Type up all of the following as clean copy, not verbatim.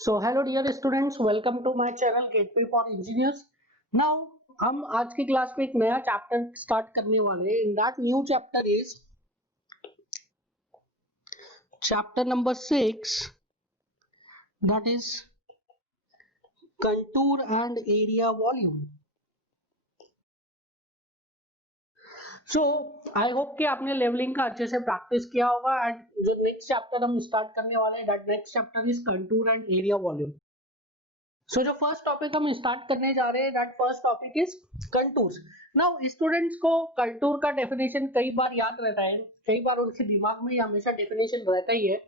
So hello dear students, welcome to my channel Gateway for Engineers. Now हम आज की class में एक नया चैप्टर स्टार्ट करने वाले हैं। In that new chapter is chapter number 6, that is contour and area volume. So I hope कि आपने लेवलिंग का अच्छे से प्रैक्टिस किया होगा एंड जो नेक्स्ट चैप्टर हम स्टार्ट करने वाले हैं that next chapter is contour and area volume. So जो फर्स्ट टॉपिक हम स्टार्ट करने जा रहे हैं that first topic is contours. Now students को कंटूर का डेफिनेशन कई बार याद रहता है, कई बार उनके दिमाग में हमेशा डेफिनेशन रहता ही है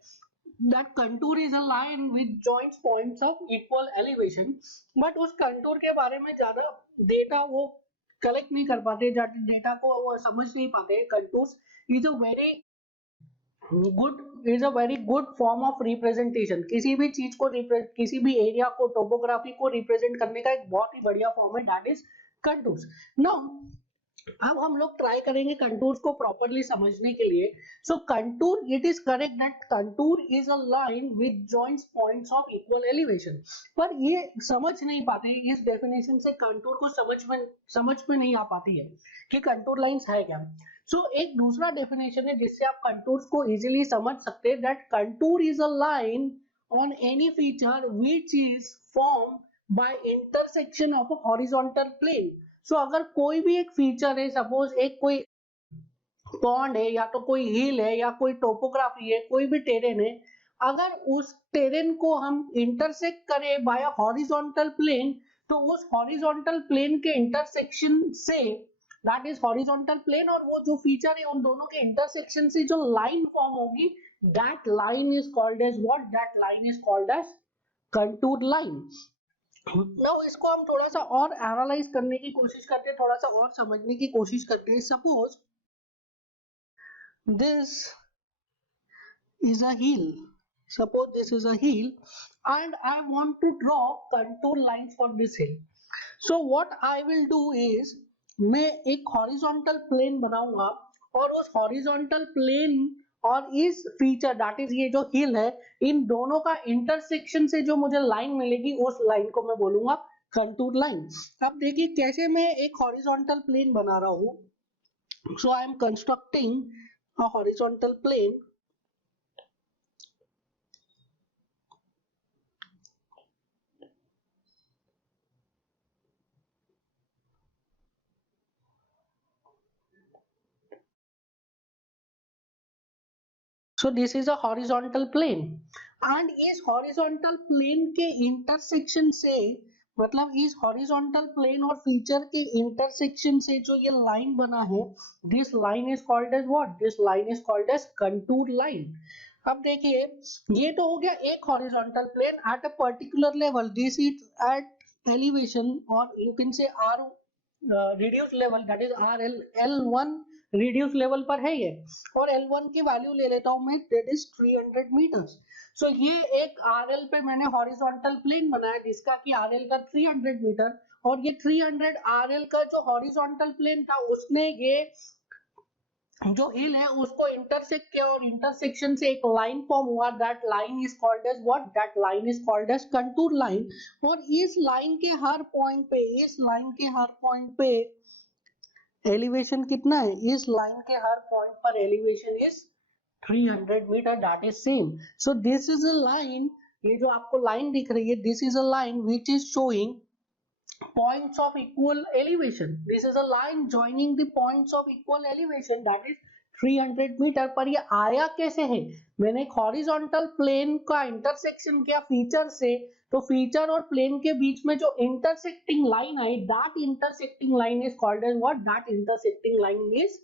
that contour is a line with joints points of equal elevation. But उस कंटूर के बारे में ज्यादा डेटा वो कलेक्ट नहीं कर पाते, डेटा को वो समझ नहीं पाते। Contours is a very good is a very good form of representation. किसी भी चीज को किसी भी एरिया को, टोपोग्राफी को रिप्रेजेंट करने का एक बहुत ही बढ़िया फॉर्म है दैट इज कंटूर्स। नाउ अब हम लोग ट्राई करेंगे कंटूर्स को प्रॉपर्ली समझने के लिए। So contour, it is correct that contour is a line with joints points of equal elevation. पर ये समझ नहीं पाते, इस डेफिनेशन से कंटूर को समझ में नहीं आ पाती है कि कंटूर लाइंस है क्या। एक दूसरा डेफिनेशन है जिससे आप कंटूर्स को इजीली समझ सकते हैं that contour is a line on any feature which is form by intersection of a horizontal plane. अगर कोई भी एक फीचर है, सपोज एक कोई पॉन्ड है या तो कोई हिल है या कोई टोपोग्राफी है, कोई भी टेरेन है, अगर उस टेरेन को हम इंटरसेक्ट करें बाय हॉरिजॉन्टल प्लेन तो उस हॉरिजॉन्टल प्लेन के इंटरसेक्शन से, दैट इज हॉरिजॉन्टल प्लेन और वो जो फीचर है उन दोनों के इंटरसेक्शन से जो लाइन फॉर्म होगी that line is called as what, that line is called as contour line. Now इसको हम थोड़ा सा और एनालाइज करने की कोशिश करते हैं, थोड़ा सा और समझने की कोशिश करते हैं। Suppose this is a hill, suppose this is a hill and I want to draw contour lines for this hill. So what I will do is मैं एक हॉरिजॉन्टल प्लेन बनाऊंगा और उस हॉरिजॉन्टल प्लेन और इस फीचर दैट इज ये जो हिल है, इन दोनों का इंटरसेक्शन से जो मुझे लाइन मिलेगी उस लाइन को मैं बोलूंगा कंटूर लाइन। अब देखिए कैसे मैं एक हॉरिजॉन्टल प्लेन बना रहा हूं। So I am constructing a horizontal plane so this is a horizontal plane and इस horizontal plane के intersection से, मतलब इस horizontal plane और feature के intersection से जो ये line बना है, this line is called as what, this line is called as contour line। अब देखिए ये तो हो गया एक horizontal plane at a particular level, this is at elevation or you can say r reduced level, that is rl, l1 reduce level पर है ये, और L1 की वैल्यू ले लेता हूं मैं, दैट इज 300 मीटर्स। ये एक RL पे मैंने हॉरिजॉन्टल प्लेन बनाया जिसका कि RL का 300 मीटर, और ये 300 RL का जो हॉरिजॉन्टल प्लेन था उसने ये जो हिल है उसको इंटरसेक्ट किया और इंटरसेक्शन से एक लाइन फॉर्म हुआ, that line is called as what, that line is called as contour line. और इस लाइन के हर पॉइंट पे, इस लाइन के हर पॉइंट पे एलिवेशन कितना है, इस लाइन के हर पॉइंट पर elevation is 300 metre, that is same. So this is a line, ये जो आपको लाइन दिख रही है this is a line which is showing points of equal elevation, this is a line joining the points of equal elevation, that is 300 metre. पर ये आया कैसे है, मैंने एक हॉरिजॉन्टल प्लेन का इंटरसेक्शन किया फीचर से, तो फीचर और प्लेन के बीच में जो इंटरसेक्टिंग लाइन आई that intersecting line is called as what, that intersecting line is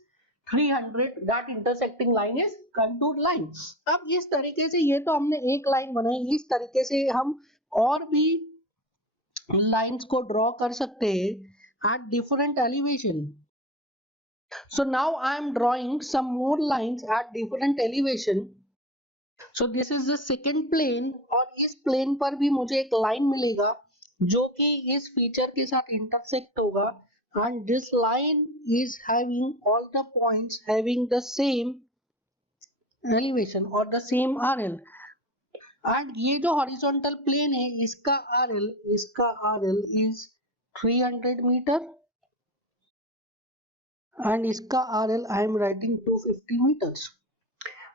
300, that intersecting line is contour line. अब इस तरीके से ये तो हमने एक लाइन बनाई, इस तरीके से हम और भी लाइंस को ड्रॉ कर सकते हैं at different elevation। So now I am drawing some more lines at different elevation। So this is the second plane और इस प्लेन पर भी मुझे एक लाइन मिलेगा जो कि इस फीचर के साथ इंटरसेक्ट होगा, and this line is having all the points having the same elevation or the same RL। And ये जो हॉरिजॉन्टल प्लेन है इसका RL इज 300 मीटर एंड इसका RL I am writing 250 meters.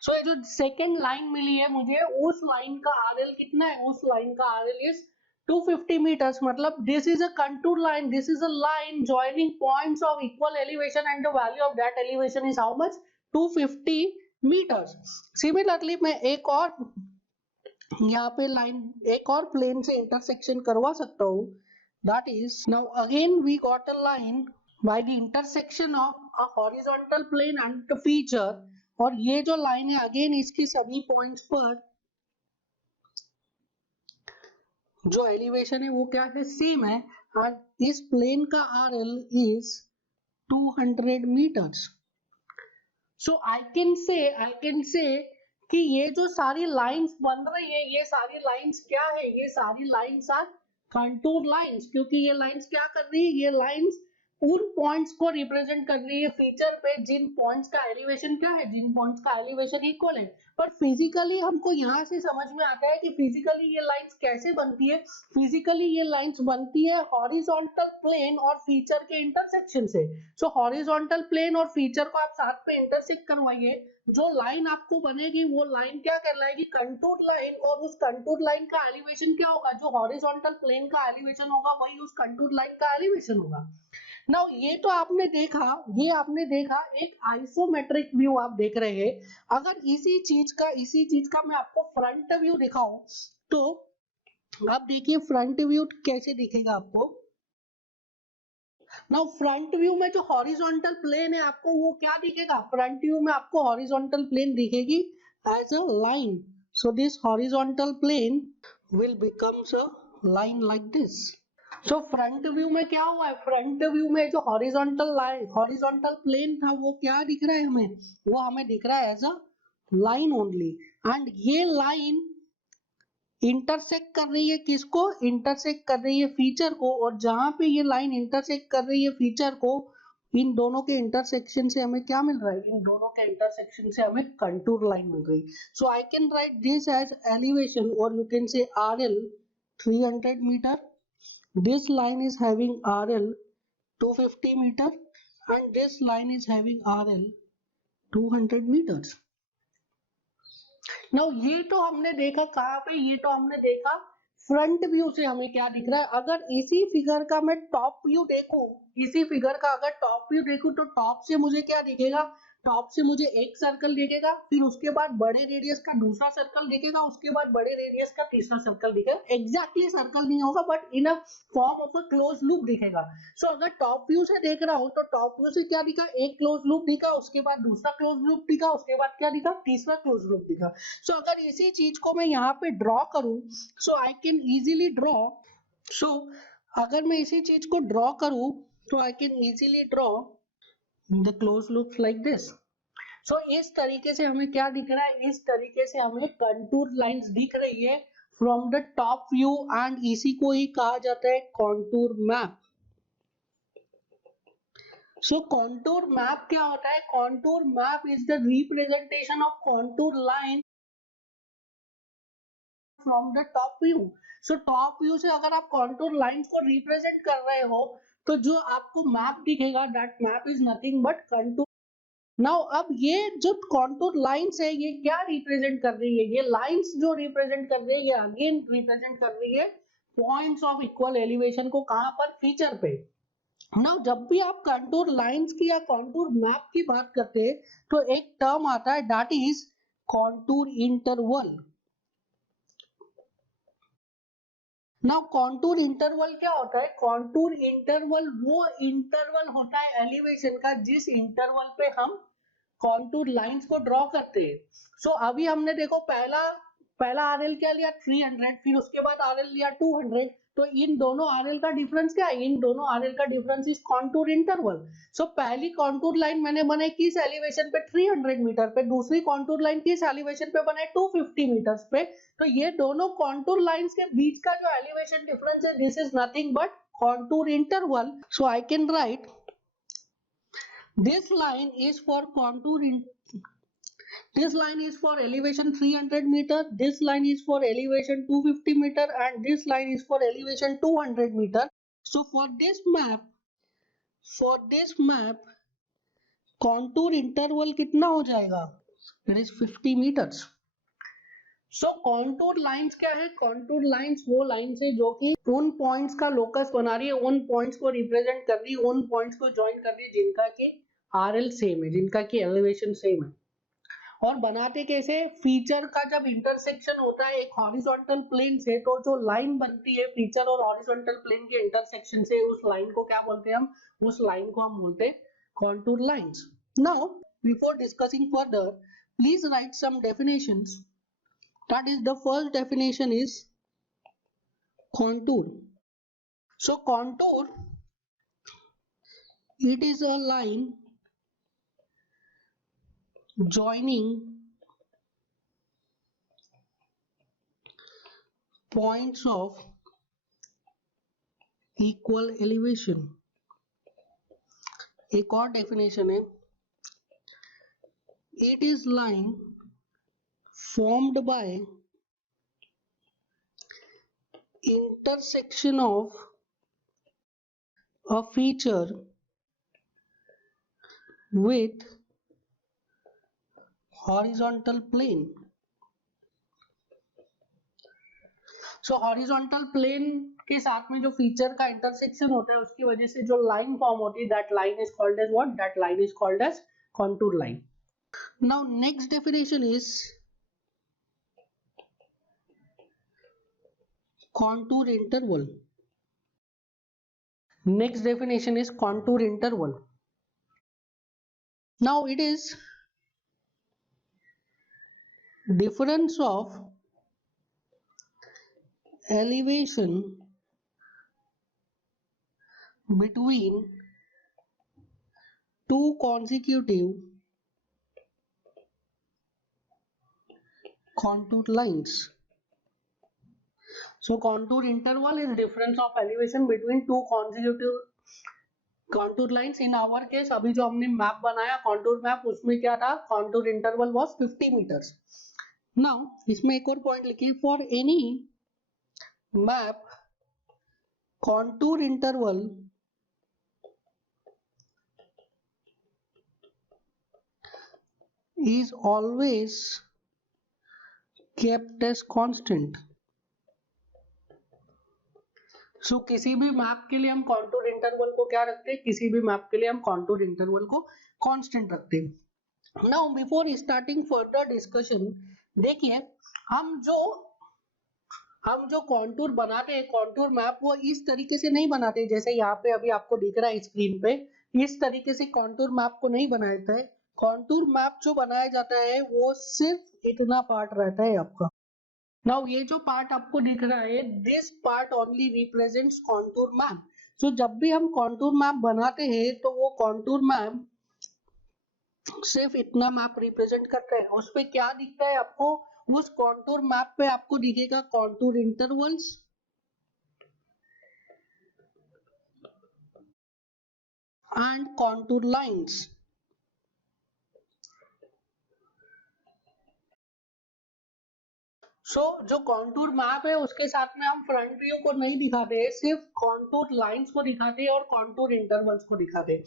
So ये जो सेकेंड लाइन मिली है मुझे, उस लाइन का RL कितना है, उस लाइन का RL इज 250 meters. मतलब this is a contour line, this is a line joining points of equal elevation and the value of that elevation is how much, 250 meters. Similarly मैं एक और यहाँ पे लाइन एक और प्लेन से इंटरसेक्शन करवा सकता हूँ, that is now again we got a line by the intersection of a horizontal plane and the feature, और ये जो लाइन है अगेन इसकी सभी पॉइंट्स पर जो एलिवेशन है वो क्या है, सेम है, और इस प्लेन का RL is 200 metres. So I can say कि ये जो सारी लाइंस बन रही है, ये सारी लाइंस क्या है, ये सारी लाइंस आर कंटूर लाइंस, क्योंकि ये लाइंस क्या कर रही है, ये लाइंस उन पॉइंट्स को रिप्रेजेंट कर रही है फीचर पे जिन पॉइंट्स का एलिवेशन क्या है, जिन पॉइंट्स का एलिवेशन इक्वल है। पर फिजिकली हमको यहाँ से समझ में आता है कि फिजिकली ये लाइंस कैसे बनती है। फिजिकली ये लाइंस बनती है हॉरिजॉन्टल प्लेन और फीचर के इंटरसेक्शन से। सो हॉरिजॉन्टल प्लेन और फीचर को आप साथ में इंटरसेक्ट करवाइए, जो लाइन आपको बनेगी वो लाइन क्या कहलाएगी, कंटूर लाइन, और उस कंटूर लाइन का एलिवेशन क्या होगा, जो हॉरिजॉन्टल प्लेन का एलिवेशन होगा वही उस कंटूर लाइन का एलिवेशन होगा। नाउ ये तो आपने देखा, ये आपने देखा एक आइसोमेट्रिक व्यू आप देख रहे हैं। अगर इसी चीज का मैं आपको फ्रंट व्यू दिखाऊं तो आप देखिए फ्रंट व्यू कैसे दिखेगा आपको। नाउ फ्रंट व्यू में जो हॉरिजॉन्टल प्लेन है आपको वो क्या दिखेगा, फ्रंट व्यू में आपको हॉरिजॉन्टल प्लेन दिखेगी as a line. So this horizontal plane will becomes a line like this. So front view में क्या हुआ है, फ्रंट व्यू में जो हॉरिजॉन्टल लाइन हॉरिजॉन्टल प्लेन था वो क्या दिख रहा है हमें, वो हमें दिख रहा है as a line only. And ये लाइन इंटरसेक्ट कर रही है किसको, इंटरसेक्ट कर रही है फीचर को, और जहां पे ये लाइन इंटरसेक्ट कर रही है फीचर को, इन दोनों के इंटरसेक्शन से हमें क्या मिल रहा है, इन दोनों के इंटरसेक्शन से हमें कंटूर लाइन मिल रही है। So I can write this as elevation or you can say RL 300 meter, this line is having RL 250 meter and this line is having RL 200 meters. Now ये तो हमने देखा कहाँ पे, ये तो हमने देखा फ्रंट व्यू से हमें क्या दिख रहा है। अगर इसी फिगर का मैं टॉप व्यू देखूं, इसी फिगर का अगर टॉप व्यू देखूं तो टॉप से मुझे क्या दिखेगा, टॉप से मुझे एक सर्कल दिखेगा, फिर उसके बाद बड़े रेडियस का दूसरा सर्कल दिखेगा, उसके बाद बड़े रेडियस का तीसरा सर्कल दिखेगा। एग्जैक्टली सर्कल नहीं होगा but in a form of a close loop दिखेगा। सो अगर टॉप व्यू से देख रहा हूं तो टॉप व्यू से क्या दिखा, एक क्लोज लूप दिखा, उसके बाद दूसरा क्लोज लूप दिखा, उसके बाद क्या दिखा, तीसरा क्लोज लूप दिखा। सो अगर इसी चीज को मैं यहाँ पे ड्रॉ करूं, so I can easily draw, so अगर मैं इसी चीज को ड्रॉ करूं तो I can easily draw the close loop like this. So इस तरीके से हमें क्या दिख रहा है, इस तरीके से हमें कंटूर लाइंस दिख रही है from the top view, and इसी को ही कहा जाता है कॉन्टूर मैप। सो कॉन्टूर मैप क्या होता है, contour map is the representation of contour line from the top view. So top view से अगर आप कॉन्टूर लाइंस को रिप्रेजेंट कर रहे हो तो जो आपको मैप दिखेगा that map is nothing but contour. Now अब ये जो कॉन्टूर लाइंस है ये क्या रिप्रेजेंट कर रही है, ये लाइंस जो रिप्रेजेंट कर रही है ये अगेन रिप्रेजेंट कर रही है पॉइंट्स ऑफ इक्वल एलिवेशन को, कहां पर, फीचर पे। नाउ जब भी आप कंटूर लाइंस की या कंटूर मैप की बात करते हैं तो एक टर्म आता है that is contour interval. Now contour interval क्या होता है, कॉन्टूर इंटरवल वो इंटरवल होता है एलिवेशन का जिस इंटरवल पे हम कॉन्टूर लाइंस को ड्रॉ करते हैं। सो अभी हमने देखो पहला RL क्या लिया 300, फिर उसके बाद RL लिया 200, तो इन दोनों RL का डिफरेंस क्या है, इन दोनों RL का डिफरेंस इज कॉन्टूर इंटरवल। सो पहली कॉन्टूर लाइन मैंने बनाई किस एलिवेशन पे, 300 मीटर पे, दूसरी कॉन्टूर लाइन किस एलिवेशन पे बनाई, 250 मीटर्स पे। तो ये दोनों कॉन्टूर लाइंस के बीच का जो एलिवेशन डिफरेंस है this is nothing but contour interval. So I can right this line is for contour This line is for elevation 300 meter, this line is for elevation 250 meter, and this line is for elevation 200 meter. So for this map contour interval कितना हो जाएगा? It is 50 meters. So contour lines क्या है? Contour lines वो lines है जो कि उन पॉइंट्स का लोकस बना रही है, उन पॉइंट्स को रिप्रेजेंट कर रही है, उन पॉइंट्स को ज्वाइन कर रही है जिनका की आरएल सेम है, जिनका की एलिवेशन सेम है। और बनाते कैसे? फीचर का जब इंटरसेक्शन होता है एक हॉरिजॉन्टल प्लेन से, तो जो लाइन बनती है फीचर और हॉरिजॉन्टल प्लेन के इंटरसेक्शन से, उस लाइन को क्या बोलते हैं हम? उस लाइन को हम बोलते हैं contour lines. Now before discussing further, please write some definitions. That is, the first definition is contour. So contour, it is a line joining points of equal elevation. एक और definition है, it is line formed by intersection of a feature with horizontal plane. So horizontal plane के साथ में जो feature का intersection होता है उसकी वजह से जो लाइन फॉर्म होती है, that line is called as what? That line is called as contour line. Now next definition is contour interval. Next definition is contour interval. Now it is difference of elevation between two consecutive contour lines. So contour interval is difference of elevation between two consecutive contour lines. In our case अभी जो हमने map बनाया contour map, उसमें क्या था? contour interval was 50 meters. Now इसमें एक और पॉइंट लिखिए, for any map contour interval is always kept as constant. सो किसी भी मैप के लिए हम कॉन्टूर इंटरवल को क्या रखते हैं? किसी भी मैप के लिए हम कॉन्टूर इंटरवल को कांस्टेंट रखते हैं. Now before starting further discussion, देखिए हम जो कॉन्टूर बनाते हैं, कॉन्टूर मैप, वो इस तरीके से नहीं बनाते जैसे यहाँ पे अभी आपको दिख रहा है स्क्रीन पे. इस तरीके से कॉन्टूर मैप को नहीं बनाया जाता है. कॉन्टूर मैप जो बनाया जाता है वो सिर्फ इतना पार्ट रहता है आपका. नाउ ये जो पार्ट आपको दिख रहा है, this part only represents contour map. So जब भी हम कॉन्टूर मैप बनाते हैं तो वो कॉन्टूर मैप सिर्फ इतना मैप रिप्रेजेंट करता है. उस पे क्या दिखता है आपको? उस कॉन्टूर मैप पे आपको दिखेगा contour intervals and contour lines. So जो कॉन्टूर मैप है उसके साथ में हम फ्रंट व्यू को नहीं दिखाते हैं, सिर्फ कॉन्टूर लाइंस को दिखाते हैं और कॉन्टूर इंटरवल्स को दिखाते हैं.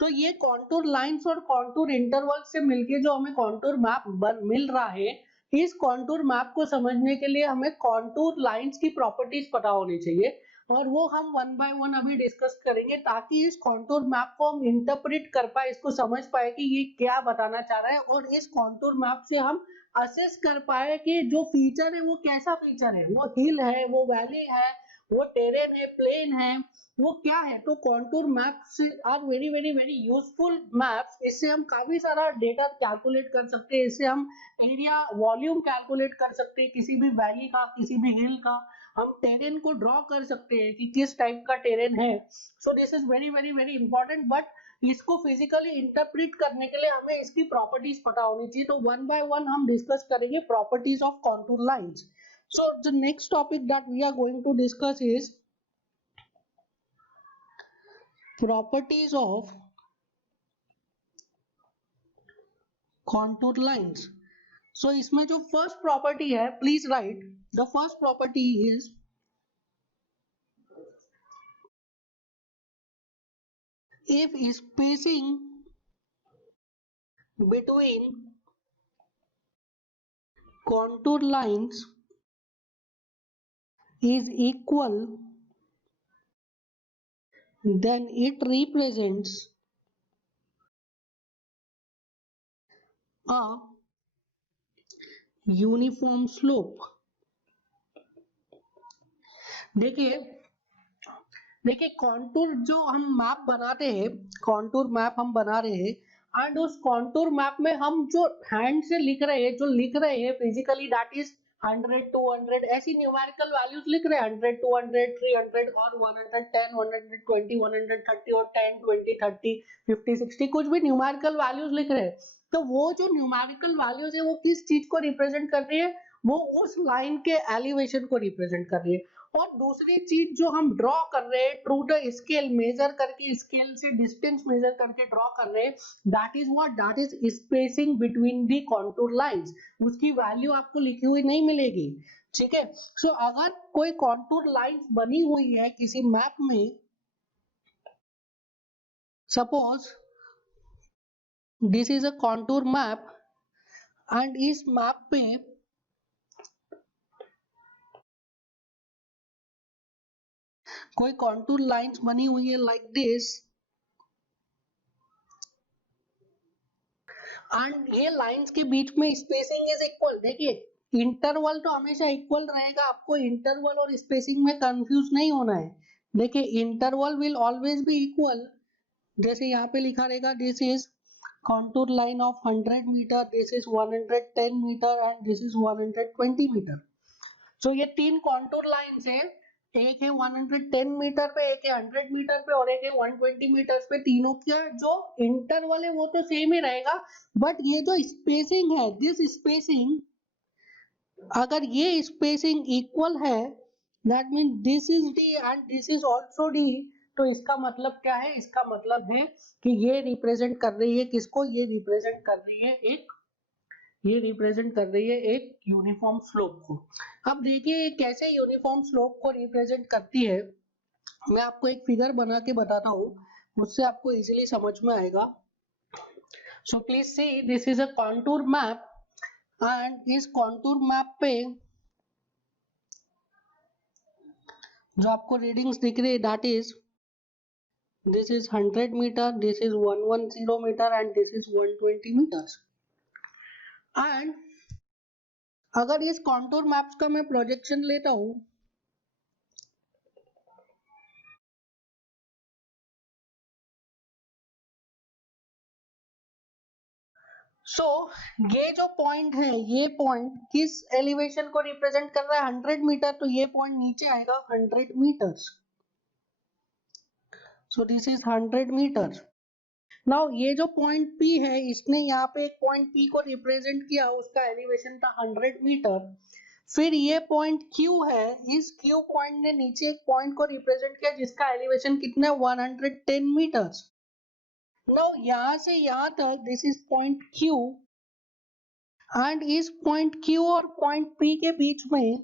तो ये कॉन्टूर लाइंस और कॉन्टूर इंटरवल्स से मिलके जो हमें कॉन्टूर मैप मिल रहा है, इस कॉन्टूर मैप को समझने के लिए हमें कॉन्टूर लाइंस की प्रॉपर्टीज पता होनी चाहिए, और वो हम वन बाय वन अभी डिस्कस करेंगे ताकि इस कॉन्टूर मैप को हम इंटरप्रेट कर पाए, इसको समझ पाए कि ये क्या बताना चाह रहा है, और इस कॉन्टूर मैप से हम असेस कर पाए कि जो फीचर है वो कैसा फीचर है, वो हिल है, वो वैली है, वो टेरेन है, प्लेन है, वो क्या है. तो contour maps are very very very useful maps. इससे हम काफी सारा डेटा कैलकुलेट कर सकते हैं, इससे हम एरिया वॉल्यूम कैलकुलेट कर सकते हैं, किसी भी वैली का, किसी भी हिल का. हम टेरेन को ड्रॉ कर सकते हैं कि किस टाइप का टेरेन है. सो this is very very very important. But इसको फिजिकली इंटरप्रेट करने के लिए हमें इसकी प्रॉपर्टीज पता होनी चाहिए. तो वन बाय वन हम डिस्कस करेंगे properties of contour lines. So the next topic that we are going to discuss is properties of contour lines. सो इसमें जो फर्स्ट प्रॉपर्टी है, please right the first property is if spacing between contour lines is equal, then it represents a uniform slope. देखिए देखिए contour जो हम map बनाते हैं, contour map हम बना रहे हैं एंड उस कॉन्टूर मैप में हम जो हैंड से लिख रहे हैं, जो लिख रहे हैं फिजिकली, दैट इज 100 200 ऐसी न्यूमेरिकल वैल्यूज लिख रहे हैं, 100 200 300 और 110 120 130 और 10 20 30 50 60 कुछ भी न्यूमेरिकल वैल्यूज लिख रहे हैं। तो वो जो न्यूमेरिकल वैल्यूज है वो किस चीज को रिप्रेजेंट कर रही है? वो उस लाइन के एलिवेशन को रिप्रेजेंट कर रही है। और दूसरी चीज जो हम ड्रॉ कर रहे हैं थ्रू द स्केल, मेजर करके स्केल से डिस्टेंस मेजर करके ड्रॉ कर रहे हैं, that is what, that is spacing between the contour lines. उसकी वैल्यू आपको लिखी हुई नहीं मिलेगी, ठीक है। सो अगर कोई कॉन्टूर लाइंस बनी हुई है किसी मैप में, suppose this is a contour map and इस मैप पे कोई कॉन्टूर लाइंस बनी हुई है लाइक दिस, एंड ये लाइंस के बीच में स्पेसिंग इज इक्वल। देखिए इंटरवल तो हमेशा इक्वल रहेगा, आपको इंटरवल और स्पेसिंग में कंफ्यूज नहीं होना है। देखिए interval will always be equal, जैसे यहाँ पे लिखा रहेगा this is contour line of 100 metre, this is 110 metre and this is 120 meter. So ये तीन कॉन्टूर लाइंस है, एक है 110 मीटर पे, एक है 100 मीटर पे और एक है 120 मीटर पे। तीनों का जो इंटरवल है वो तो सेम ही रहेगा, बट ये जो स्पेसिंग है, दिस स्पेसिंग, अगर ये स्पेसिंग इक्वल है that mean this is D and this is also D. तो इसका मतलब क्या है? इसका मतलब है कि ये रिप्रेजेंट कर रही है किसको? ये रिप्रेजेंट कर रही है एक, ये रिप्रेजेंट कर रही है एक यूनिफॉर्म स्लोप को। अब देखिए कैसे यूनिफॉर्म स्लोप को रिप्रेजेंट करती है, मैं आपको एक फिगर बना के बताता हूँ, उससे आपको इजीली समझ में आएगा। So please see this is a contour map and इस कॉन्टूर मैप पे जो आपको रीडिंग्स दिख रही है that is this is 100 metre, this is 110 metre and this is 120 metre. And अगर इस कॉन्टूर मैप्स का मैं प्रोजेक्शन लेता हूँ, सो ये जो पॉइंट है, ये पॉइंट किस एलिवेशन को रिप्रेजेंट कर रहा है? 100 मीटर, तो ये पॉइंट नीचे आएगा 100 metres. So this is 100 metre. Now ये जो पॉइंट P है, इसने यहाँ पे एक पॉइंट P को रिप्रेजेंट किया, उसका एलिवेशन था 100 मीटर। फिर ये पॉइंट Q है, इस Q पॉइंट ने नीचे एक पॉइंट को रिप्रेजेंट किया जिसका एलिवेशन कितना है? 110 मीटर्स। नाउ यहाँ से यहाँ तक this is point Q and इस पॉइंट Q और पॉइंट P के बीच में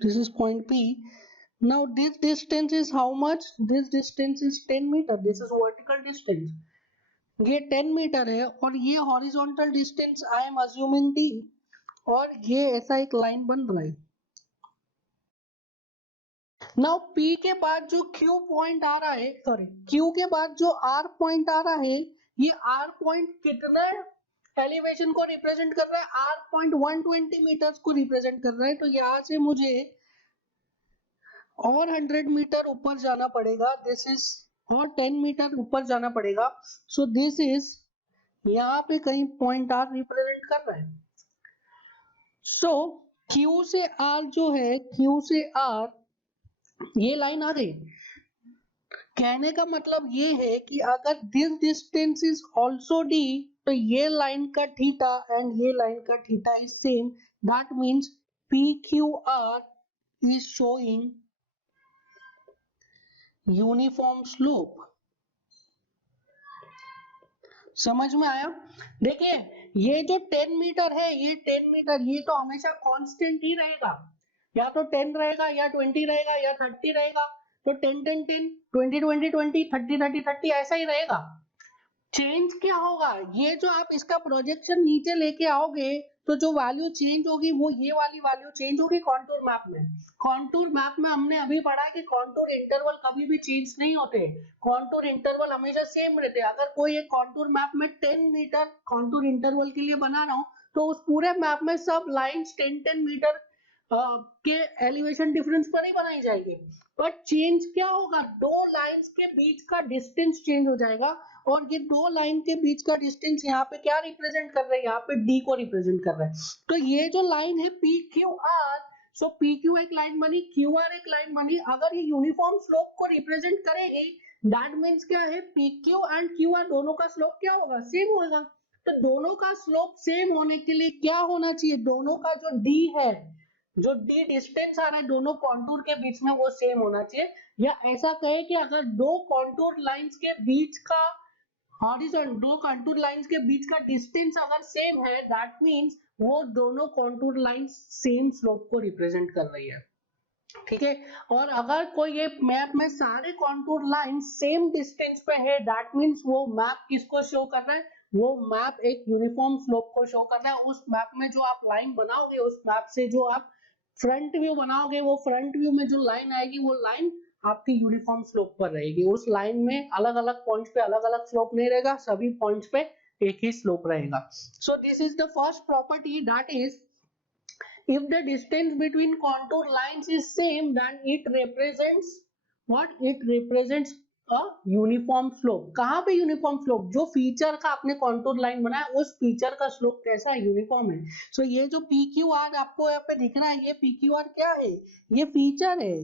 this is point P. Now this distance is how much? This distance is 10 meter. This is vertical distance. ये 10 मीटर है और ये horizontal distance I am assuming D, और ये ऐसा एक लाइन बन रहा है। नाउ P के बाद जो Q पॉइंट आ रहा है, सॉरी Q के बाद जो R पॉइंट आ रहा है, ये R पॉइंट कितना एलिवेशन को रिप्रेजेंट कर रहा है? R पॉइंट 120 मीटर्स को रिप्रेजेंट कर रहा है। तो यहाँ से मुझे और 100 मीटर ऊपर जाना पड़ेगा, दिस इज, और 10 मीटर ऊपर जाना पड़ेगा। सो दिस इज, यहाँ पे कहीं पॉइंट आर रिप्रेजेंट कर रहा है। सो Q से R जो है, Q से R ये लाइन आ गई। कहने का मतलब ये है कि अगर this distance is also D, तो ये लाइन का थीटा एंड ये लाइन का theta is same, that means PQR is showing uniform slope. समझ में आया? देखिए ये जो 10 मीटर है, ये 10 मीटर ये तो हमेशा कांस्टेंट ही रहेगा, या तो 10 रहेगा या 20 रहेगा या 30 रहेगा, तो 10 10 10 20 20 20 30 30 30 ऐसा ही रहेगा। चेंज क्या होगा, ये जो आप इसका प्रोजेक्शन नीचे लेके आओगे तो जो वैल्यू चेंज होगी वो ये वाली वैल्यू चेंज होगी कॉन्टूर मैप में। कॉन्टूर मैप में हमने अभी पढ़ा कि कॉन्टूर इंटरवल कभी भी चेंज नहीं होते, कॉन्टूर इंटरवल हमेशा सेम रहते हैं। अगर कोई एक कॉन्टूर मैप में 10 मीटर कॉन्टूर इंटरवल के लिए बना रहा हूं तो उस पूरे मैप में सब लाइंस 10 10 मीटर के एलिवेशन डिफरेंस पर ही बनाई जाएगी। बट चेंज क्या होगा, दो लाइंस के बीच का डिस्टेंस चेंज हो जाएगा, और ये दो लाइन के बीच का डिस्टेंस यहाँ पे क्या रिप्रेजेंट कर रहा है, यहाँ पे डी को रिप्रेजेंट कर रहा है। तो ये जो लाइन है पी क्यू आर, सो पी क्यू एक लाइन बनी, क्यू आर एक लाइन बनी, अगर ये यूनिफॉर्म स्लोप को रिप्रेजेंट करेगी दैट मीन्स क्या है, P Q and Q R दोनों का स्लोप क्या होगा, सेम होगा। तो दोनों का स्लोप सेम होने के लिए क्या होना चाहिए, दोनों का जो डी है, जो डी डिस्टेंस आ रहा है दोनों कॉन्टूर के बीच में वो सेम होना चाहिए। या ऐसा कहे कि अगर दो कॉन्टूर लाइंस के बीच का हॉरिजॉन्टल, दो कंटूर लाइंस के बीच का डिस्टेंस अगर सेम है दैट मींस वो दोनों कंटूर लाइंस सेम स्लोप को रिप्रेजेंट कर रही है, ठीक है। और अगर कोई ये मैप में सारे कंटूर लाइन सेम डिस्टेंस पे है दैट मींस वो मैप किसको शो कर रहा है, वो मैप एक यूनिफॉर्म स्लोप को शो कर रहा है। उस मैप में जो आप लाइन बनाओगे, उस मैप से जो आप फ्रंट व्यू बनाओगे, वो फ्रंट व्यू में जो लाइन आएगी वो लाइन आपकी यूनिफॉर्म स्लोप पर रहेगी। उस लाइन में अलग अलग पॉइंट्स पे अलग अलग स्लोप नहीं रहेगा, सभी पॉइंट्स पे एक ही स्लोप रहेगा। सो this is the first property, that is if the distance between contour lines is same then it represents what, it represents a uniform slope। कहाँ पे यूनिफॉर्म स्लोप, जो फीचर का आपने कॉन्टूर लाइन बनाया उस फीचर का slope कैसा है, यूनिफॉर्म है। सो ये जो पी क्यू आर आपको यहाँ पे दिख रहा है, ये पी क्यू आर क्या है, ये फीचर है,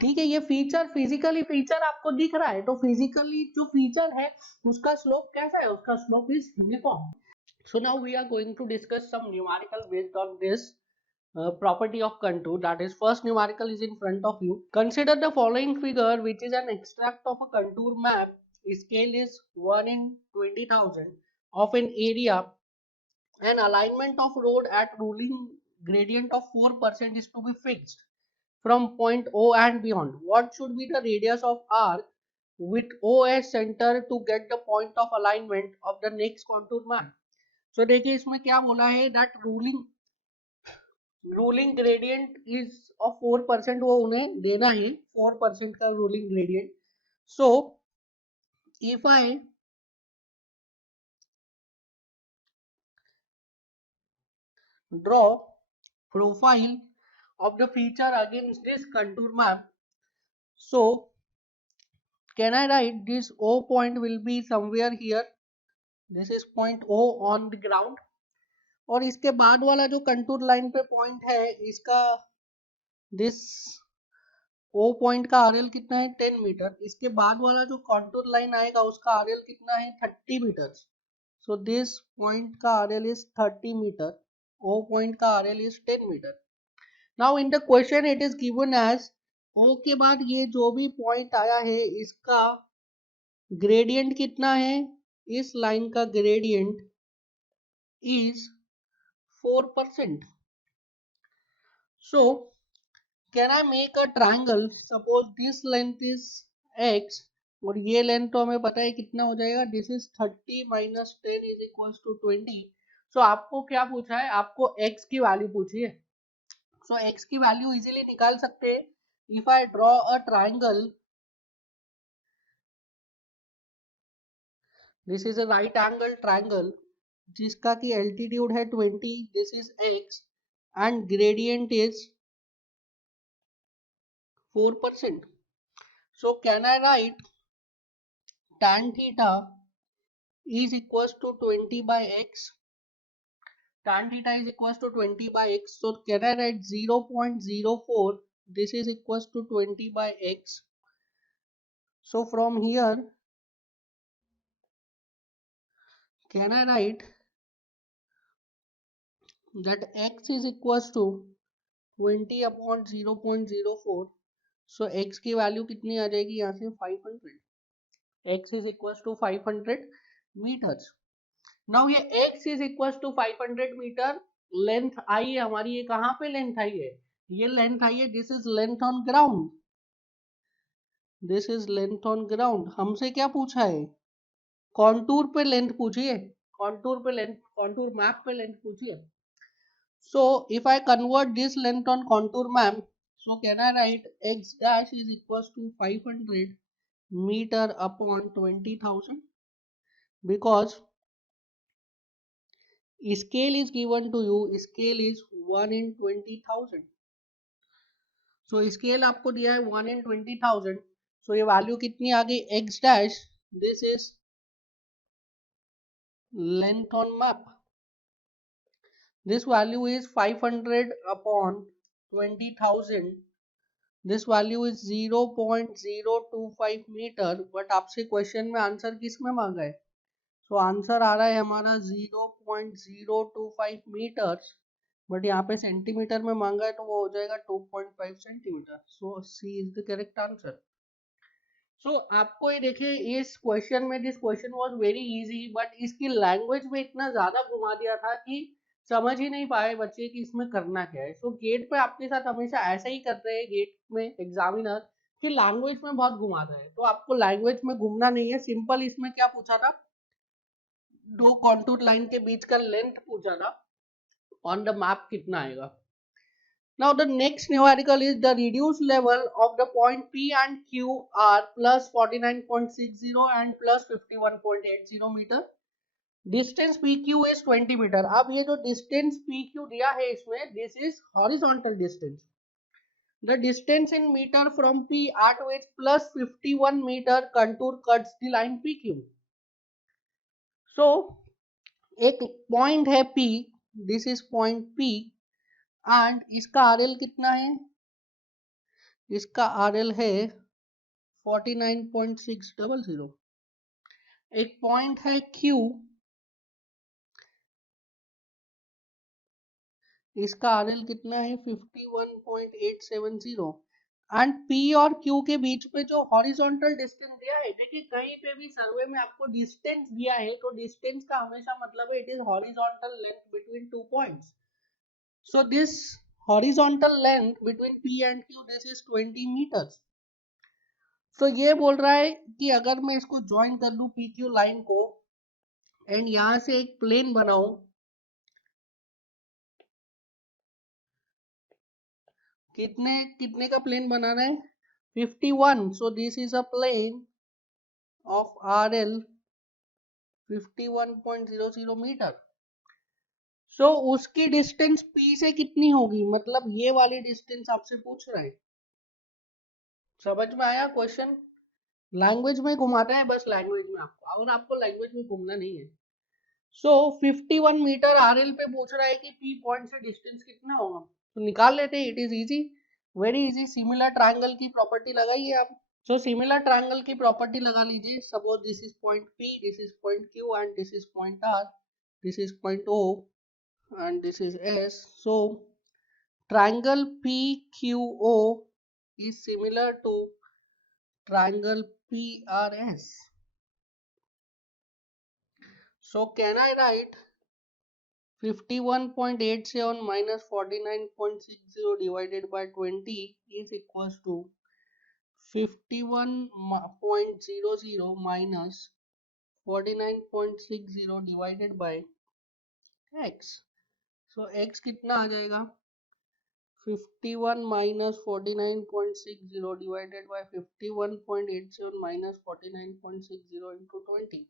ठीक है। ये फीचर फिजिकली फीचर आपको दिख रहा है, तो फिजिकली जो फीचर है उसका स्लोप कैसा है, उसका slope is uniform. So now we are going to discuss some numerical based on this property of contour. That is, first numerical is in front of you. Consider the following figure, which is an extract of a contour map. Scale is 1 in 20,000 of an area. An alignment of road at ruling gradient of 4% is to be fixed from point O and beyond. What should be the radius of arc with O as center to get the point of alignment of the next contour map? So देखिए इसमें क्या बोला है, that ruling gradient is of 4%, वो उन्हें देना है 4% का ruling gradient. So if I draw profile of the feature against this contour map, so can I write this O point will be somewhere here, this is point O on the ground, और इसके बाद वाला जो contour line पे point है इसका this O point का RL कितना है 10 मीटर, इसके बाद वाला जो कॉन्टूर लाइन आएगा उसका आरएल कितना है 30 मीटर। सो दिस पॉइंट का RL is 30 meter, O point का RL is 10 meter. Now in the question it is given as O के बाद ये जो भी पॉइंट आया है इसका ग्रेडियंट कितना है, इस लाइन का gradient is 4%। So can I make a triangle, suppose this length is x और ये लेंथ तो हमें पता है कितना हो जाएगा, this is 30 minus 10 is equal to 20। So आपको क्या पूछा है, आपको x की वैल्यू पूछी है। सो x की वैल्यू इजीली निकाल सकते हैं। If I draw a triangle, this is a right angle triangle जिसका की एल्टीट्यूड है 20, this is x and gradient is 4%। So can I right tan theta is equals to 20 by x, tan theta is equals to 20 by x, so can I write 0.04, this is equals to 20 by x. So from here can I write that x is equals to 20 upon 0.04, so x की value कितनी आ जाएगी यहाँ से 500। x is equals to 500 meters. Now ये x is equals to 500 meter length आई है हमारी, ये कहाँ पे लेंथ आई है, ये लेंथ आई है, this is length on ground, this is length on ground. हमसे क्या पूछा है, कॉन्टूर पे लेंथ पूछिए, कॉन्टूर पे लेंथ, कॉन्टूर मैप पे लेंथ पूछिए। So if I convert this length on contour map, so can I write x dash is equals to 500 meter upon 20,000, because scale is given to you, scale is 1 in 20,000, so scale आपको दिया है 1 in 20,000, so ये value कितनी आ गई, x dash, this is length on map, this value is 500 upon 20,000, this value is 0.025 metre, but आपसे question में answer किस में मांगा है, सो आंसर आ रहा है हमारा 0.025 मीटर, बट यहाँ पे सेंटीमीटर में मांगा है तो वो हो जाएगा 2.5 centimeter, so C is the correct answer. So आपको ये देखिए इस क्वेश्चन में, this question was very easy, but इसकी लैंग्वेज में इतना ज्यादा घुमा दिया था कि समझ ही नहीं पाए बच्चे कि इसमें करना क्या है। सो गेट पे आपके साथ हमेशा ऐसा ही कर रहे हैं गेट में एग्जामिनर, कि लैंग्वेज में बहुत घुमाता है, तो आपको लैंग्वेज में घूमना नहीं है, सिंपल इसमें क्या पूछा था, दो कॉन्टूर लाइन के बीच का लेंथ पूछा था, ऑन द मैप कितना आएगा। Now the next numerical is the reduced level of the point P and Q are plus 49.60 and plus 51.80 meter. Distance PQ is 20 meter. अब ये जो distance PQ दिया है इसमें, this is horizontal distance. The distance in meter from P at which plus 51 meter contour cuts the line PQ. So एक point है P, this is point P and इसका RL कितना है, इसका RL है 49.600। एक पॉइंट है Q, इसका RL कितना है 51.870, एंड P और Q के बीच में जो हॉरिजॉन्टल डिस्टेंस दिया है, देखिए कहीं पे भी सर्वे में आपको डिस्टेंस दिया है तो डिस्टेंस का हमेशा मतलब है it is horizontal length between two points, so this horizontal length between P and Q this is 20 metres. तो ये बोल रहा है कि अगर मैं इसको ज्वाइन कर लूं PQ लाइन को एंड यहां से एक प्लेन बनाऊं, कितने कितने का प्लेन बनाना है 51, so this is a plane of RL 51.00 meter. So उसकी डिस्टेंस P से कितनी होगी, मतलब ये वाली डिस्टेंस आपसे पूछ रहा है, समझ में आया क्वेश्चन, लैंग्वेज में घुमाता है बस, लैंग्वेज में आपको, और आपको लैंग्वेज में घूमना नहीं है। सो 51 मीटर RL पे पूछ रहा है कि P पॉइंट से डिस्टेंस कितना होगा, तो निकाल लेते हैं, it is easy, very easy, similar triangle की प्रॉपर्टी लगाइए आप। सो सिमिलर ट्रायंगल की प्रॉपर्टी लगा लीजिए, suppose this is point P, this is point Q and this is point R, this is point O and this is S. So triangle PQO is similar to triangle PRS. So can I write 51.87 minus 49.60 divided by 20 is equals to 51.00 minus 49.60 divided by x. So x कितना आ जाएगा, 51 minus 49.60 divided by 51.87 minus 49.60 into 20.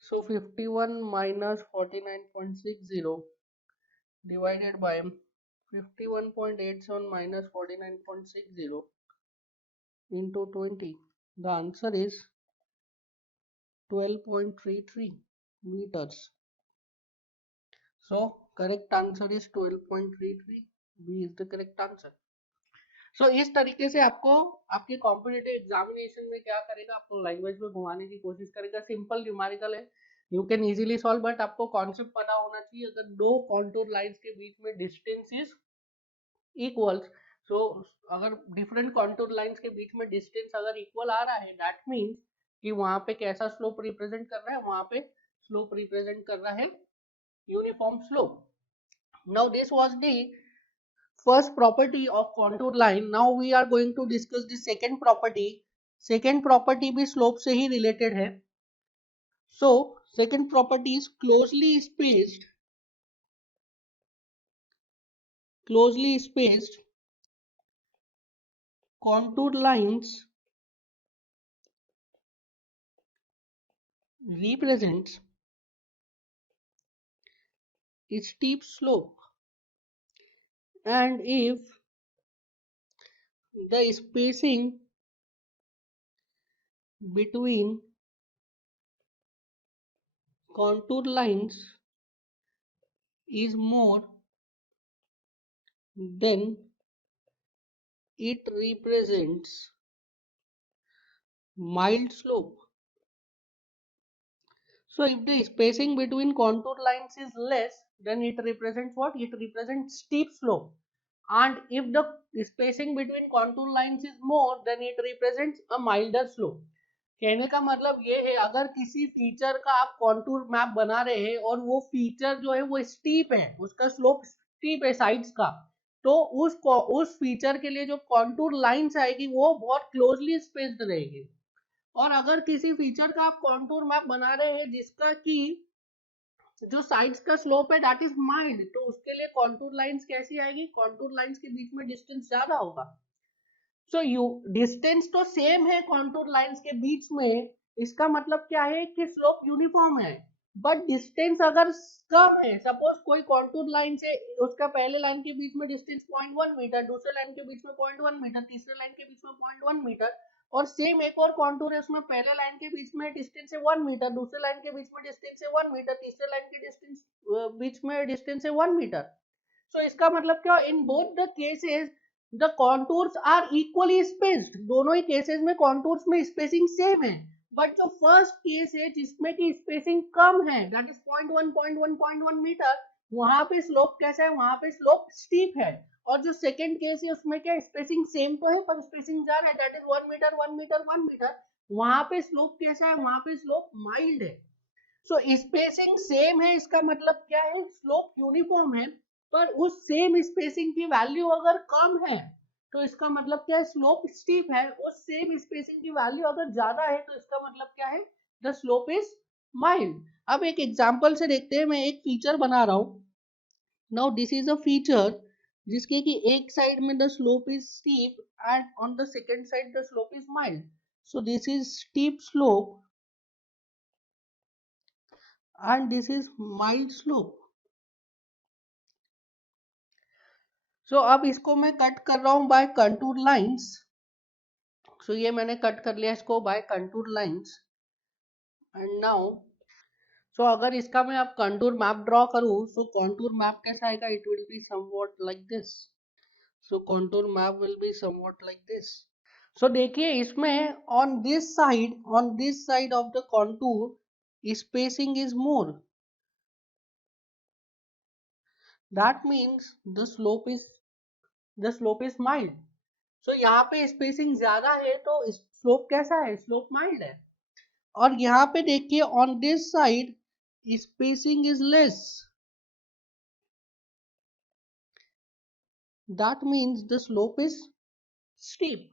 So 51 minus 49.60 divided by 51.87 minus 49.60 into 20. The answer is 12.33 meters. So correct answer is 12.33. B is the correct answer. सो इस तरीके से आपको आपके competitive examination में क्या करेगा, आपको लैंग्वेज में घुमाने की कोशिश करेगा, सिंपल न्यूमेरिकल है, you can easily solve, but आपको कॉन्सेप्ट पता होना चाहिए, अगर दो कॉन्टूर लाइंस के बीच में डिस्टेंस इज इक्वल्स, सो अगर डिफरेंट कॉन्टूर लाइंस के बीच में डिस्टेंस अगर इक्वल आ रहा है दैट मीन्स कि वहां पे कैसा स्लोप रिप्रेजेंट कर रहा है, वहां पे स्लोप रिप्रेजेंट कर रहा है uniform slope. Now this was the first property of contour line. Now we are going to discuss the second property. Second property भी slope से ही related है. So second property is closely spaced contour lines represents a steep slope, and if the spacing between contour lines is more, then it represents mild slope. So if the spacing between contour lines is less, then it represents what? It represents steep slope. And if the spacing between contour lines is more, then it represents a milder slope. कहने का मतलब ये है, अगर किसी feature का आप contour map बना रहे हैं और वो फीचर जो है वो स्टीप है, उसका स्लोप स्टीप है साइड्स का, तो उस फीचर के लिए जो कॉन्टूर लाइंस आएगी वो बहुत क्लोजली स्पेस्ड रहेगी. और अगर किसी फीचर का आप कॉन्टूर मैप बना रहे हैं जिसका कि जो साइड्स का स्लोप है दैट इज माइल्ड, तो उसके लिए कॉन्टूर लाइंस कैसी आएगी? कॉन्टूर लाइंस के बीच में डिस्टेंस ज्यादा होगा. सो यू डिस्टेंस तो सेम है कॉन्टूर लाइंस के बीच में, इसका मतलब क्या है कि स्लोप यूनिफॉर्म है. बट डिस्टेंस अगर कम है, सपोज कोई कॉन्टूर लाइन से उसका पहले लाइन के बीच में डिस्टेंस 0.1 मीटर, दूसरे लाइन के बीच में 0.1 मीटर, तीसरे लाइन के बीच में 0.1 मीटर, और सेम एक और कॉन्टूर है उसमें पहले लाइन के बीच में डिस्टेंस है 1 मीटर, दूसरे लाइन के बीच में डिस्टेंस है 1 मीटर, तीसरे लाइन के डिस्टेंस बीच में डिस्टेंस है 1 मीटर. सो इसका मतलब क्या, in both the cases the contours are equally spaced. दोनों ही केसेस में कॉन्टूर्स में स्पेसिंग सेम है. बट जो फर्स्ट केस है जिसमें की स्पेसिंग कम है, दैट इज 0.1 मीटर, वहां पे स्लोप कैसा है? वहां पे स्लोप स्टीप है. और जो सेकंड केस है उसमें क्या स्पेसिंग सेम तो है पर स्पेसिंग ज्यादा है, that is 1 metre 1 metre 1 metre, वहां पे स्लोप कैसा है? वहां पे स्लोप माइल्ड है. सो स्पेसिंग सेम है, इसका मतलब क्या है? स्लोप यूनिफॉर्म है. पर उस सेम स्पेसिंग की वैल्यू अगर कम है तो इसका मतलब क्या है? स्लोप स्टीप है. उस सेम स्पेसिंग की वैल्यू अगर ज्यादा है तो इसका मतलब क्या है? The slope is mild. अब एक एग्जांपल से देखते हैं. मैं एक फीचर बना रहा हूं. Now this is a feature जिसके कि एक साइड में the slope is steep and on the second side the slope is mild. So this is steep slope and this is mild slope. So अब इसको मैं कट कर रहा हूं बाय कंटूर लाइंस. सो ये मैंने कट कर लिया इसको by contour lines. And now so अगर इसका मैं अब कंटूर मैप ड्रॉ करूं, सो कंटूर मैप कैसा आएगा? It will be somewhat like this. So contour map will be somewhat like this. So देखिए इसमें on this side of the contour spacing is more. That means the slope is mild. So यहाँ पे spacing ज्यादा है तो slope कैसा है? Slope mild है. और यहाँ पे देखिए on this side spacing is less, that means the slope is steep.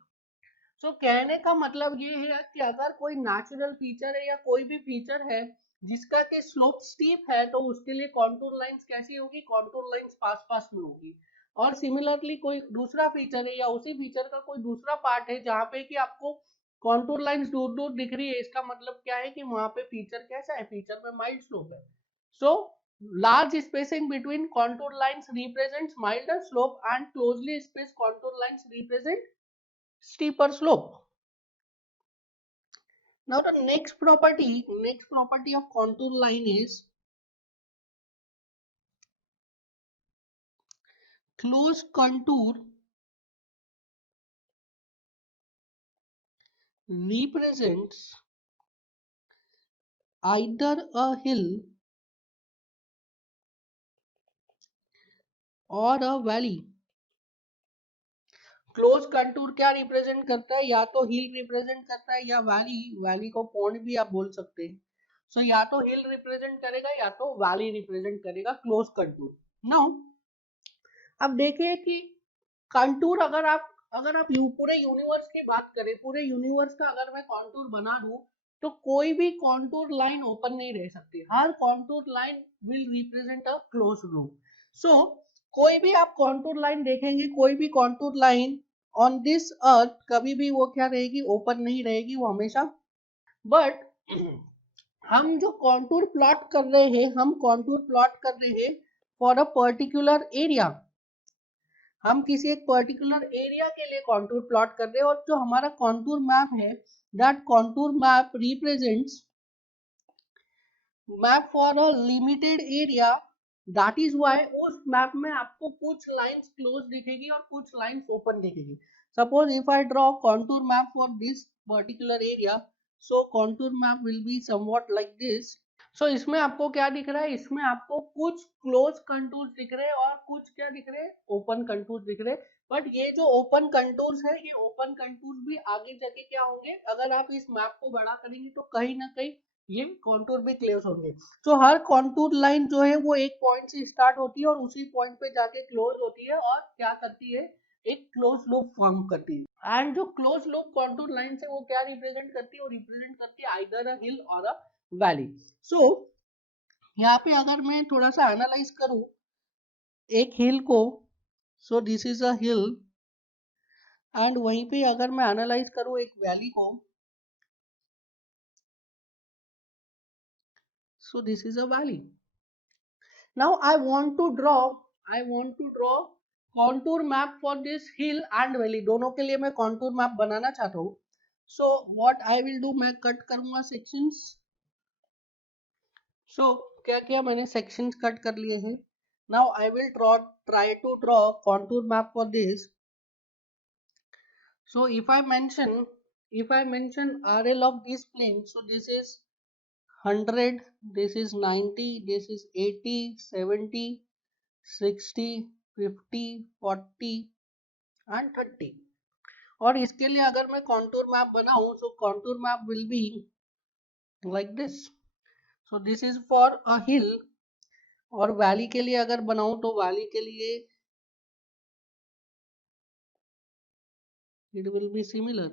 So कहने का मतलब ये है कि अगर कोई नेचुरल फीचर है या कोई भी फीचर है जिसका कि स्लोप स्टीप है तो उसके लिए कॉन्टूर लाइंस कैसी होगी? कॉन्टूर लाइंस पास पास में होगी. और सिमिलरली कोई दूसरा फीचर है या उसी फीचर का कोई दूसरा पार्ट है जहां पे कि आपको कॉन्टूर लाइंस दूर दूर दिख रही है, इसका मतलब क्या है कि वहां पे फीचर कैसा है? फीचर में माइल्ड स्लोप है. सो large spacing between contour lines represents milder slope and closely spaced contour lines represent steeper slope. Now the next property of contour line is closed contour represents either a hill or a valley. Close contour क्या represent करता है, या तो हिल represent करता है या valley, valley को pond भी आप बोल सकते हैं। सो या तो हिल रिप्रेजेंट करेगा या तो वैली रिप्रेजेंट करेगा क्लोज कंटूर। नाउ अब देखिए कि कंटूर अगर आप पूरे यूनिवर्स की बात करें, पूरे यूनिवर्स का अगर मैं कंटूर बना दूं तो कोई भी कंटूर लाइन ओपन नहीं रह सकती, हर contour line will represent a close loop. So कोई भी आप कंटूर लाइन देखेंगे, कोई भी contour line on this earth कभी भी वो क्या रहेगी, ओपन नहीं रहेगी, वो हमेशा। बट हम जो कंटूर प्लॉट कर रहे हैं, हम कंटूर प्लॉट कर रहे हैं फॉर अ पर्टिकुलर एरिया, हम किसी एक पर्टिकुलर एरिया के लिए कॉन्टूर प्लॉट कर रहे हैं, और जो हमारा कॉन्टूर मैप है, that contour map represents map for a limited area. That is why उस मैप में आपको कुछ लाइंस क्लोज दिखेगी और कुछ लाइंस ओपन दिखेगी। Suppose if I draw contour map for this particular area, so contour map will be somewhat like this. So इसमें आपको क्या दिख रहा है, इसमें आपको कुछ क्लोज कंटूर्स दिख रहे हैं और कुछ क्या दिख रहे हैं, ओपन कंटूर्स दिख रहे हैं। बट ये जो ओपन कंटूर्स है, ये ओपन कंटूर्स भी आगे जाके क्या होंगे, अगर आप इस मैप को बड़ा करेंगे तो कहीं ना कहीं ये कॉन्टूर भी क्लोज होंगे। तो हर कॉन्टूर लाइन जो है वो एक पॉइंट से स्टार्ट होती है और उसी पॉइंट पे जाके क्लोज होती है और क्या करती है, एक क्लोज लूप फॉर्म करती है। एंड जो क्लोज लूप कॉन्टूर लाइन है वो क्या रिप्रेजेंट करती है, वो रिप्रेजेंट करती है आइदर अ हिल और अ वैली। सो यहाँ पे अगर मैं थोड़ा सा एनालाइज करूं एक हिल को, so this is a hill, and वहीं पे अगर मैं एनालाइज करूं एक वैली को, so this is a valley. Now I want to draw contour map for this hill and valley, दोनों के लिए मैं कॉन्टूर मैप बनाना चाहता हूँ। So what I will do, मैं कट करूंगा सेक्शंस। सो क्या किया मैंने, सेक्शंस कट कर लिए हैं। Now I will try to draw contour map for this. So if I mention RL of this plane, so this is 100, this is 90, this is 80, 70, 60, 50, 40 and 30। और इसके लिए अगर मैं contour map बनाऊं, so contour map will be like this। So this is for a hill। और valley के लिए अगर बनाऊं तो valley के लिए it will be similar।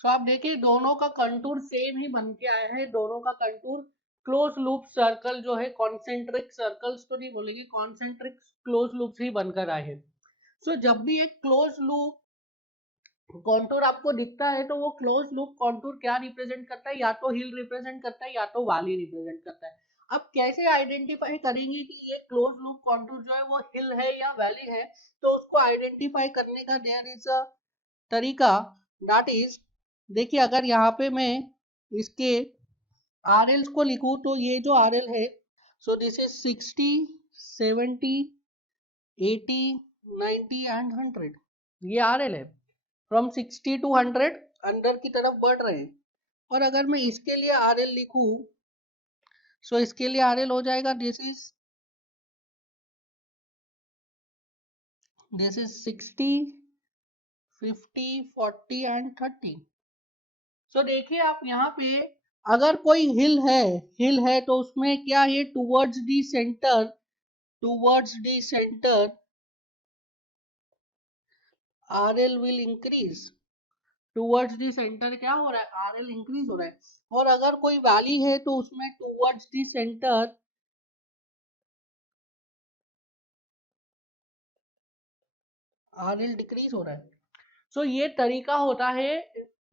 सो आप देखिए दोनों का कंटूर सेम ही बन के आया है, दोनों का कंटूर क्लोज लूप सर्कल जो है, कॉन्सेंट्रिक सर्कल्स तो नहीं बोलेंगे, कॉन्सेंट्रिक क्लोज लूप ही बनकर आए हैं। सो जब भी एक क्लोज लूप कॉन्टूर आपको दिखता है तो वो क्लोज लूप कॉन्टूर क्या रिप्रेजेंट करता है, या तो हिल रिप्रेजेंट करता है या तो वैली रिप्रेजेंट करता है। अब कैसे आइडेंटिफाई करेंगे कि ये क्लोज लूप कॉन्टूर जो है वो हिल है या वैली है, तो उसको आइडेंटिफाई करने का देयर इज अ तरीका। दैट इज, देखिए अगर यहाँ पे मैं इसके आर एल को लिखूं तो ये जो आर एल है, सो दिस इज 60, 70, 80, 90 एंड 100, ये आर एल है। फ्रॉम 60 टू 100 अंदर की तरफ बढ़ रहे हैं। और अगर मैं इसके लिए आर एल लिखूं, सो इसके लिए आर एल हो जाएगा दिस इज 60, 50, 40 एंड 30। सो देखिए आप यहाँ पे अगर कोई हिल है तो उसमें क्या है, towards the centre RL will increase. Towards the centre क्या हो रहा है, RL इंक्रीज हो रहा है। और अगर कोई वैली है तो उसमें towards the centre RL decrease हो रहा है। सो ये तरीका होता है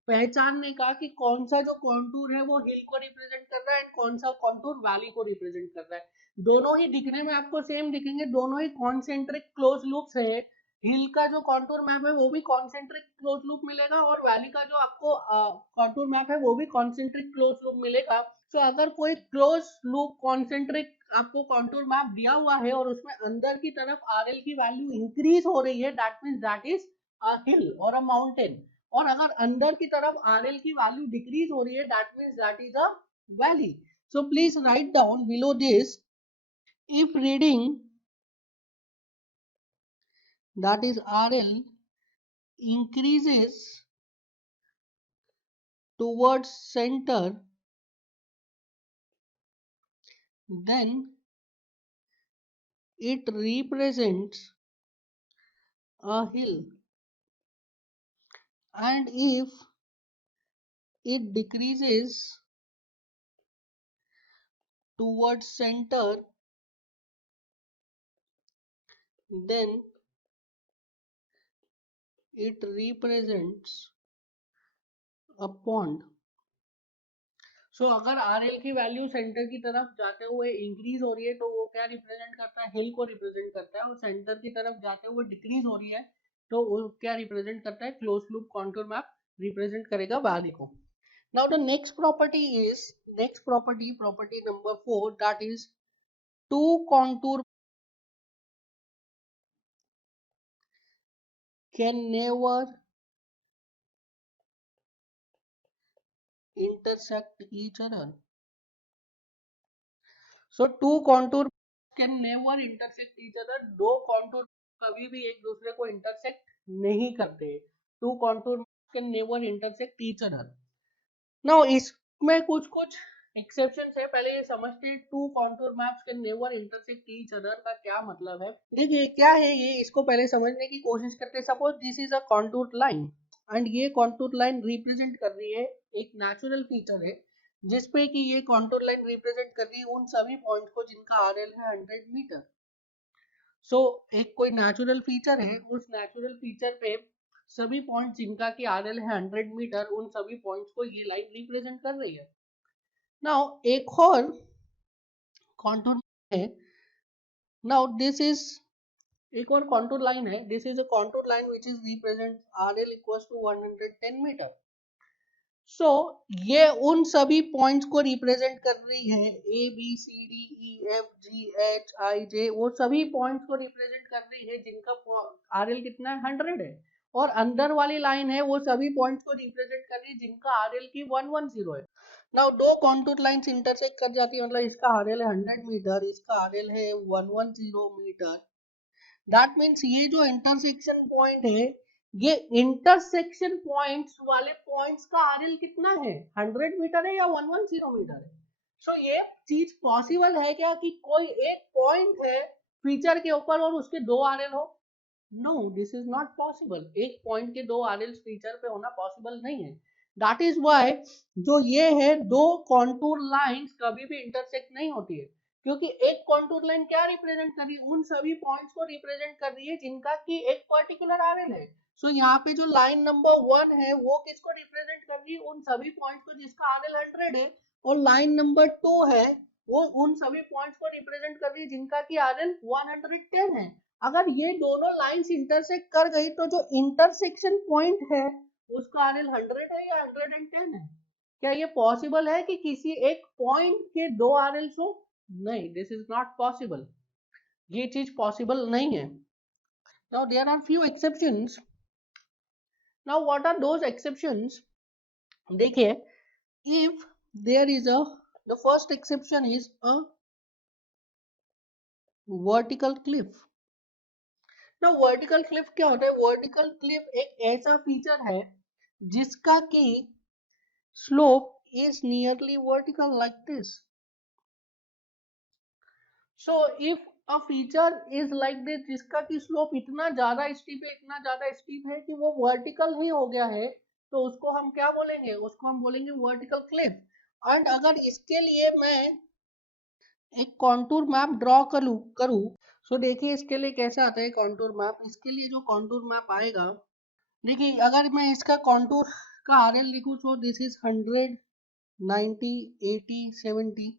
पहचानने का कि कौन सा जो कॉन्टूर है वो हिल को रिप्रेजेंट कर रहा है एंड कौन सा कॉन्टूर वैली को रिप्रेजेंट कर रहा है। दोनों ही दिखने में आपको सेम दिखेंगे, दोनों ही कॉन्सेंट्रिक क्लोज लूप्स है। हिल का जो कॉन्टूर मैप है वो भी कॉन्सेंट्रिक क्लोज लूप मिलेगा और वैली का जो आपको कॉन्टूर मैप है वो भी कॉन्सेंट्रिक क्लोज लूप मिलेगा। तो अगर कोई क्लोज लूप कॉन्सेंट्रिक आपको कॉन्टूर मैप दिया हुआ है और उसमें अंदर की तरफ RL की वैल्यू इंक्रीज हो रही है, that means that is a hill or a mountain। और अगर अंदर की तरफ RL की वैल्यू डिक्रीज हो रही है, that means that is a valley. So please write down below this, if reading that is RL increases towards center, then it represents a hill, and if it decreases towards center, then it represents a pond. सो अगर RL की value centre की तरफ जाते हुए increase हो रही है तो वो क्या रिप्रेजेंट करता है, हिल को रिप्रेजेंट करता है, और सेंटर की तरफ जाते हुए डिक्रीज हो रही है तो वो क्या रिप्रेजेंट करता है, close loop contour map represent करेगा वैली को. Now the next property is property number 4, that is two contour can never intersect each other. So two contour can never intersect each other. दो contour कभी भी एक दूसरे को intersect नहीं करते. Two contour can never intersect each other. Now इसमें कुछ एक्सेप्शंस है, पहले ये समझते हैं two contour maps can never intersect each other का क्या मतलब है. देखिए क्या है ये, इसको पहले समझने की कोशिश करते हैं. Suppose this is a contour line and ये कॉन्टूर लाइन रिप्रेजेंट कर रही है एक नेचुरल फीचर है जिसपे कि ये कॉन्टूर लाइन रिप्रेजेंट कर रही है उन सभी पॉइंट्स को जिनका आरएल है 100 मीटर. सो एक कोई नेचुरल फीचर है, उस नेचुरल फीचर पे सभी पॉइंट जिनका की आरएल है 100 मीटर, उन सभी पॉइंट्स को ये लाइन रिप्रेजेंट कर रही है. नाउ एक और कॉन्टूर है. नाउ दिस इज एक और कॉन्टूर लाइन है. This is a contour line which is represent RL equals to 110 मीटर. सो ये उन सभी पॉइंट्स को रिप्रेजेंट कर रही है, A B C D E F G H I J, वो सभी पॉइंट्स को रिप्रेजेंट कर रही है जिनका आरएल कितना है 100 है. और अंदर वाली लाइन है वो सभी पॉइंट्स को रिप्रेजेंट कर रही है जिनका आरएल की 110 है. नाउ दो कॉन्टूर लाइंस इंटरसेक्ट कर जाती है, मतलब इसका आरएल है 100 मीटर, इसका आरएल है 110 मीटर. दैट मीन्स ये जो इंटरसेक्शन पॉइंट है, ये इंटरसेक्शन पॉइंट्स वाले पॉइंट्स का आरएल कितना है, 100 मीटर है या 110 मीटर है. सो ये चीज पॉसिबल है क्या कि कोई एक पॉइंट है फीचर के ऊपर और उसके दो आरएल हो? No, this is not possible. एक पॉइंट के दो आरएल फीचर पे होना पॉसिबल नहीं है. दैट इज व्हाई जो ये है दो कॉन्टूर लाइंस कभी भी इंटरसेक्ट नहीं होती है, क्योंकि एक कॉन्टूर लाइन क्या रिप्रेजेंट कर रही है, उन सभी पॉइंट्स को रिप्रेजेंट कर रही है जिनका की एक पर्टिकुलर आरएल है. सो यहाँ पे जो लाइन नंबर 1 है वो किसको रिप्रेजेंट कर रही है, उन सभी पॉइंट्स को जिसका आरएल 100 है. और लाइन नंबर 2 है वो उन सभी पॉइंट्स को रिप्रेजेंट कर रही है जिनका की आरएल 110 है. अगर ये दोनों लाइंस इंटरसेक्ट कर गई तो जो इंटरसेक्शन पॉइंट है उसका आरएल 100 है या 110 है? क्या ये पॉसिबल है कि किसी एक पॉइंट के दो आरएल हो? नहीं, दिस इज नॉट पॉसिबल. ये चीज पॉसिबल नहीं है. Now there are few exceptions. Now what are those exceptions? देखिए, if there is a the first exception is a vertical cliff. Now vertical cliff क्या होता है? vertical cliff एक ऐसा फीचर है जिसका की slope is nearly vertical like this. So if a feature is like this जिसका की slope इतना ज्यादा steep है, इतना ज्यादा steep है कि वो vertical ही हो गया है, तो उसको हम क्या बोलेंगे? उसको हम बोलेंगे vertical cliff. एंड अगर इसके लिए मैं एक कॉन्टूर मैप ड्रॉ करूं सो देखिए इसके लिए कैसे आता है कॉन्टूर मैप. इसके लिए जो कॉन्टूर मैप आएगा, देखिए अगर मैं इसका कॉन्टूर का आरएल लिखूं सो दिस इज 100 90 80 70.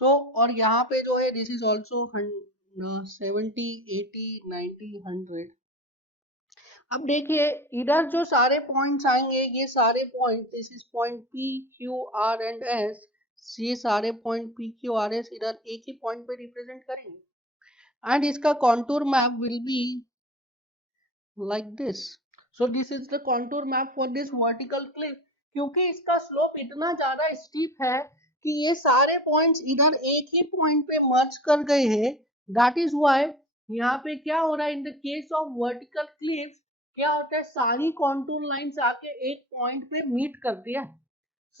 सो और यहाँ पे जो है दिस इज ऑल्सो 70 80 90 100. अब देखिए इधर जो सारे पॉइंट्स आएंगे, ये सारे point, this is point P Q R and S, ये सारे point P Q R S इधर एक ही पॉइंट पे रिप्रेजेंट करेंगे. And इसका contour map will be like this. So this is the contour map for this vertical cliff. क्योंकि इसका slope इतना ज्यादा स्टीप है कि ये सारे पॉइंट्स इधर एक ही पॉइंट पे मर्ज कर गए हैं. दैट इज व्हाई यहाँ पे क्या हो रहा है, in the case of vertical clips क्या होता है, सारी कॉन्टूर लाइंस आके एक पॉइंट पे मीट करती है,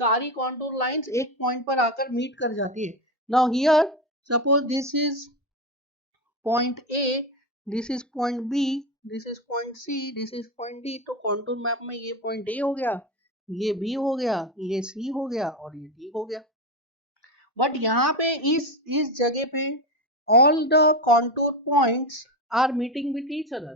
सारी कॉन्टूर लाइंस एक पॉइंट पर आकर मीट कर जाती है. Now here suppose this is point A, this is point B, this is point C, this is point D. तो कॉन्टूर मैप में ये पॉइंट ए हो गया, ये बी हो गया, ये सी हो गया और ये डी हो गया. बट यहाँ पे इस जगह पे all the contour points are meeting with each other,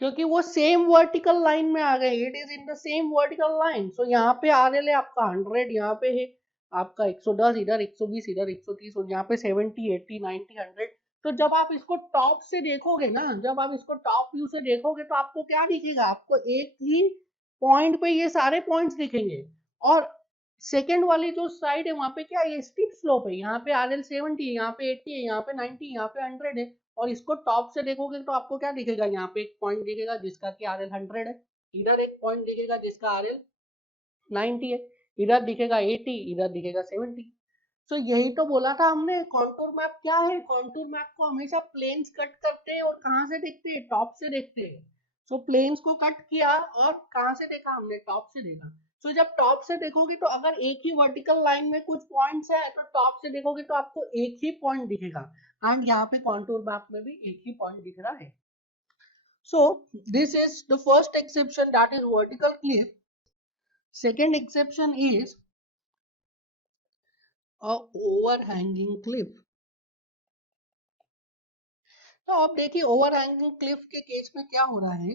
क्योंकि वो सेम वर्टिकल लाइन में आ गए, it is in the same vertical line. So यहाँ पे RL है आपका 100, यहाँ पे है आपका 110, इधर 120, इधर 130 और यहाँ पे 70, 80, 90, 100. तो जब आप इसको टॉप से देखोगे ना, जब आप इसको टॉप व्यू से देखोगे तो आपको क्या दिखेगा, आपको एक ही पॉइंट पे ये सारे पॉइंट्स दिखेंगे. और सेकेंड वाली जो साइड है वहां पे क्या है, स्टीप स्लोप है, यहाँ पे RL 70 है, यहाँ पे 80 है, यहाँ पे 90, यहाँ पे 100 है. और इसको टॉप से देखोगे तो आपको क्या दिखेगा, यहाँ पे एक पॉइंट दिखेगा जिसका कि RL 100 है, इधर एक पॉइंट दिखेगा जिसका RL 90 है, इधर दिखेगा 80, इधर दिखेगा 70. तो यही तो बोला था हमने, कॉन्टूर मैप क्या है, कॉन्टूर मैप को हमेशा प्लेन्स कट करते हैं और कहाँ से देखते हैं, टॉप से देखते हैं. सो प्लेन्स को कट किया और कहाँ से देखा हमने, टॉप से देखा. सो जब टॉप से देखोगे तो अगर एक ही वर्टिकल लाइन में कुछ पॉइंट्स है तो टॉप से देखोगे तो आपको एक ही पॉइंट दिखेगा. एंड यहाँ पे कॉन्टूर मैप में भी एक ही पॉइंट दिख रहा है. सो this is the first exception, that is vertical Cliff. Second exception is a overhanging Cliff. तो अब देखिए ओवरहैंगिंग क्लिफ के केस में क्या हो रहा है,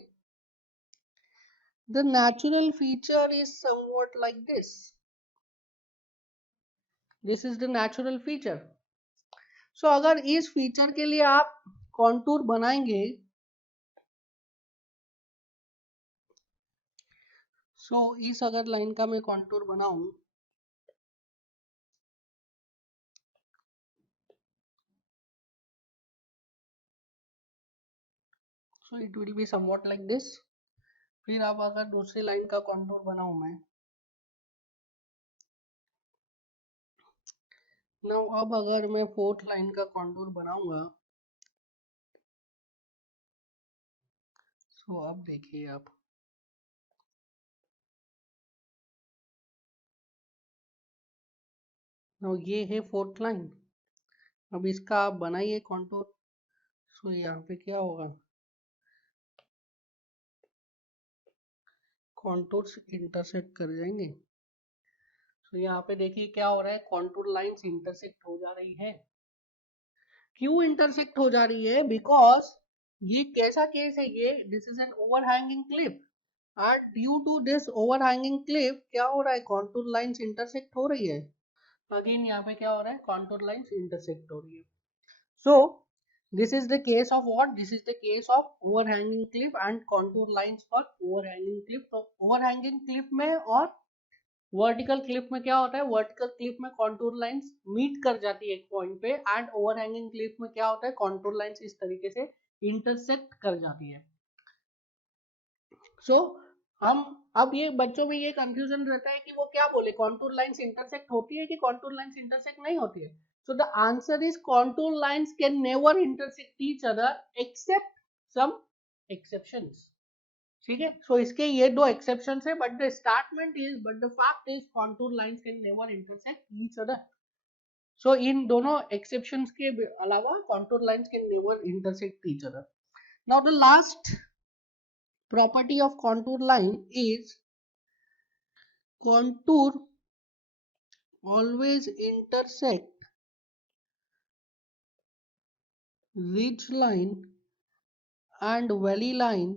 the natural feature is somewhat like this, this is the natural feature. So अगर इस फीचर के लिए आप कॉन्टूर बनाएंगे, सो इस अगर लाइन का मैं कॉन्टूर बनाऊं, so it will be somewhat like this. फिर अब अगर दूसरी लाइन का कॉन्टूर बनाऊं मैं, नाउ अब अगर मैं फोर्थ लाइन का कॉन्टूर बनाऊंगा, सो अब देखिए आप, नाउ ये है फोर्थ लाइन. अब इसका आप बनाइए कॉन्टूर. सो यहाँ पे क्या होगा, कॉन्टूर्स इंटरसेक्ट कर जाएंगे. तो यहाँ पे देखिए क्या हो रहा है, कॉन्टूर लाइंस इंटरसेक्ट हो जा रही है. क्यों इंटरसेक्ट हो जा रही है, बिकॉज ये कैसा केस है, ये this is an overhanging cliff and due to this overhanging cliff क्या हो रहा है, कॉन्टूर लाइंस इंटरसेक्ट हो रही है. अगेन यहाँ पे क्या हो रहा है, कॉन्टूर लाइंस इंटरसेक्ट हो रही है. सो this is the case of what, this is the case of overhanging cliff and contour lines for overhanging cliff. तो overhanging cliff में और वर्टिकल क्लिफ में क्या होता है, वर्टिकल क्लिफ में कॉन्टूर लाइंस मीट कर जाती है एक पॉइंट पे, एंड ओवरहैंगिंग क्लिफ में क्या होता है, कॉन्टूर लाइंस इस तरीके से इंटरसेक्ट कर जाती है. सो हम अब ये बच्चों में ये कंफ्यूजन रहता है कि वो क्या बोले, कॉन्टूर लाइंस इंटरसेक्ट होती है कि कॉन्टूर लाइंस इंटरसेक्ट नहीं होती है. So the answer is contour lines can never intersect each other except some exceptions. ठीक है, सो इसके ये दो एक्सेप्शन है, but the statement is, but the fact is contour lines can never intersect each other. So इन दोनों exceptions के अलावा contour lines can never intersect each other. Now the last property of contour line is contour always intersect ridge line and valley line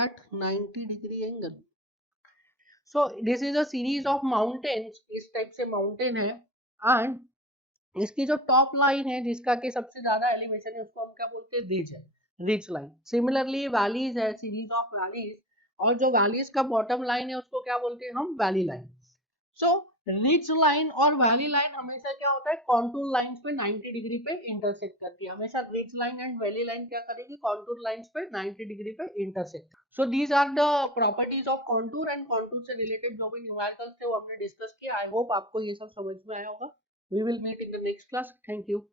at 90-degree angle. So this is a series of mountains, इस type से mountain है and इसकी जो top line है जिसका कि सबसे ज्यादा एलिवेशन है उसको हम क्या बोलते हैं, रिज है, रिज लाइन. सिमिलरली वैलीज है, सीरीज ऑफ वैलीज, और जो वैलीज का बॉटम लाइन है उसको क्या बोलते हैं हम, वैली लाइन. सो रिज लाइन और वैली लाइन हमेशा क्या होता है, कॉन्टूर लाइंस पे 90 डिग्री पे इंटरसेक्ट करती है. हमेशा ridge line and valley line क्या करेगी, कॉन्टूर लाइंस पे 90 डिग्री पे intersect. So these are the properties of contour, and contour से रिलेटेड जो भी न्यूमेरिकल्स थे वो हमने डिस्कस किया. आई होप आपको ये सब समझ में आया होगा. We will meet in the next class. Thank you.